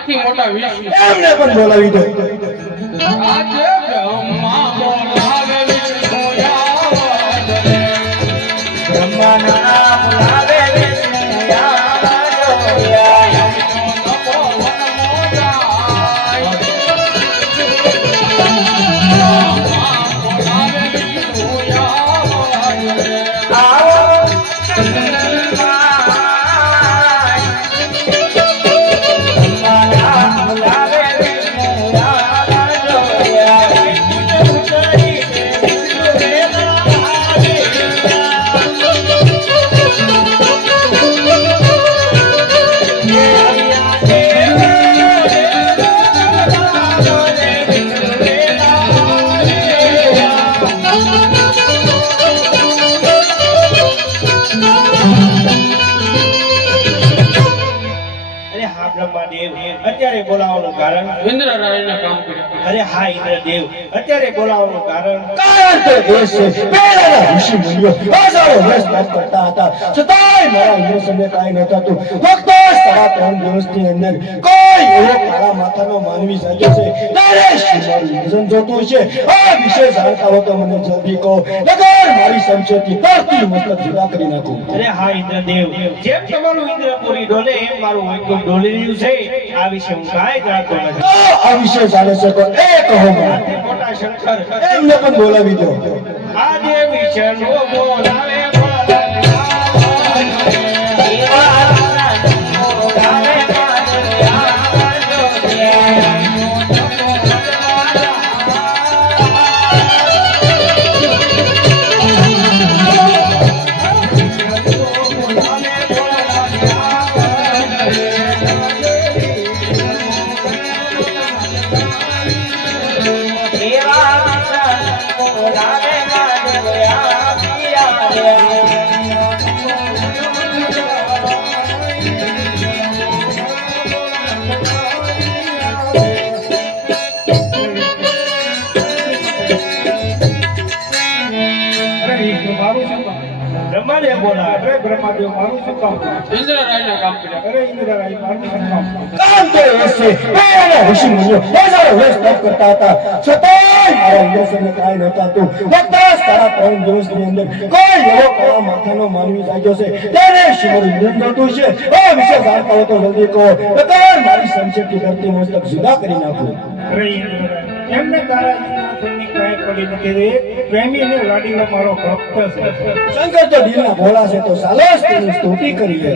માથી મોટા વિશ્વ. એમને પણ બોલાવી દો. આજે બ્રહ્મા બોલાવે અત્યારે બોલાવવાનું કારણ? ઇન્દ્રનારાયણ કામ કર્યા. અરે હા ઇન્દ્રદેવ. અત્યારે બોલાવવાનું કારણ? કારણ તો દેશ છે. પહેલાના ઋષિ મુનિઓ હજારો વર્ષ તપ કરતા હતા. છતાંય મારા ઇન્દ્રસનને કાંઈ નહોતું. ફક્ત સાડા ત્રણ દિવસની અંદર કોઈ એવો કાળા માતાનો માનવી જાગ્યો છે. ત્યારે મારું જોતું છે આ વિશે જાણતા હો તો મને જલ્દી કહો. મારી સંશયથી તરતી મસ્તક જુદા કરી નાખો. અરે હા ઇન્દ્રદેવ. જેમ તમારું ઇન્દ્રપુરી ડોલે એમ મારું વૈકુંઠ ડોલી રહ્યું છે. આ વિશે હું કાંઈ જાણતો નથી. આ વિશે જાણે છે તો એ કહો મને. મોટા શંકર એમને પણ બોલાવી દો. આજે નો બોલાવે બોલાવે બ્રહ્માદેવ મારું શું કામ ઇન્દ્ર કામ કર્યા અરે ઇન્દ્રરાય મારું શું કામ કામ તો એ ઋષિ મુનિઓ હજારો વર્ષ તપ કરતા હતા. છતાંય મારા ઇન્દ્રસનને કાંઈ નહોતા તું ત્રણ દિવસની અંદર કોઈ એવો કાળા માથાનો માનવી જાગ્યો છે. ત્યારે શિવરું નિધન થતું છે. આ વિશે જાણતા હો તો જલ્દી કહો. નકર મારી સંશયથી ધરતી મસ્તક જુદા કરી નાખો. અરે ઇન્દ્રરાય એમને તારા ઇન્દ્રસનની કાંઈ પડી નથી પ્રેમી ને લાડીલો મારો ભક્ત છે. શંકર તો તો જ તેની સ્તુતિ કરીએ.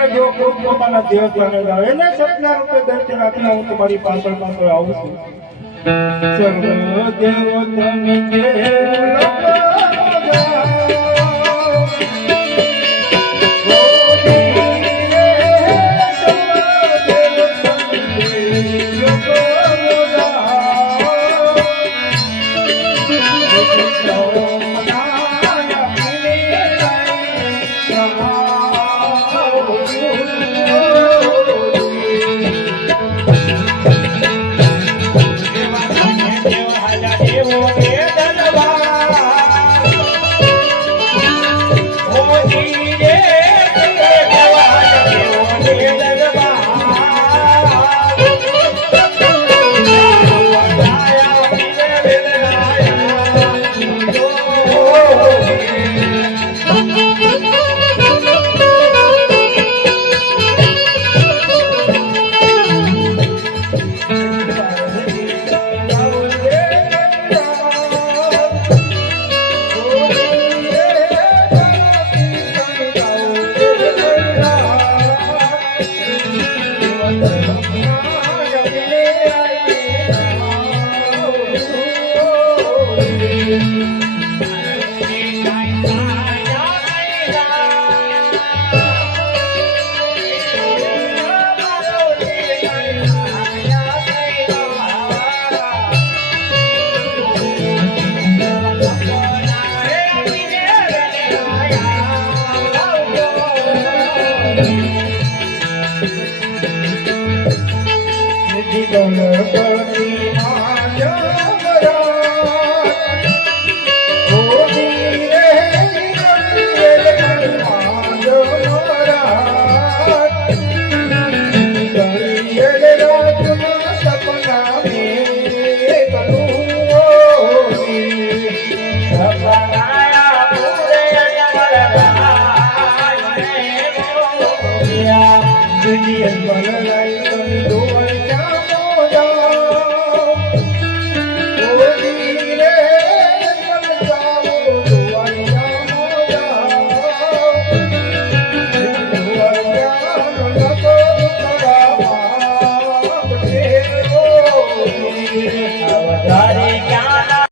અને જો કોઈ પોતાના દેવ પર ન આવે એને સપના રૂપે દર્શન આપીને હું તમારી પાછળ પાછળ આવું છું. સર્વ દેવ તમે દેવ Yeah.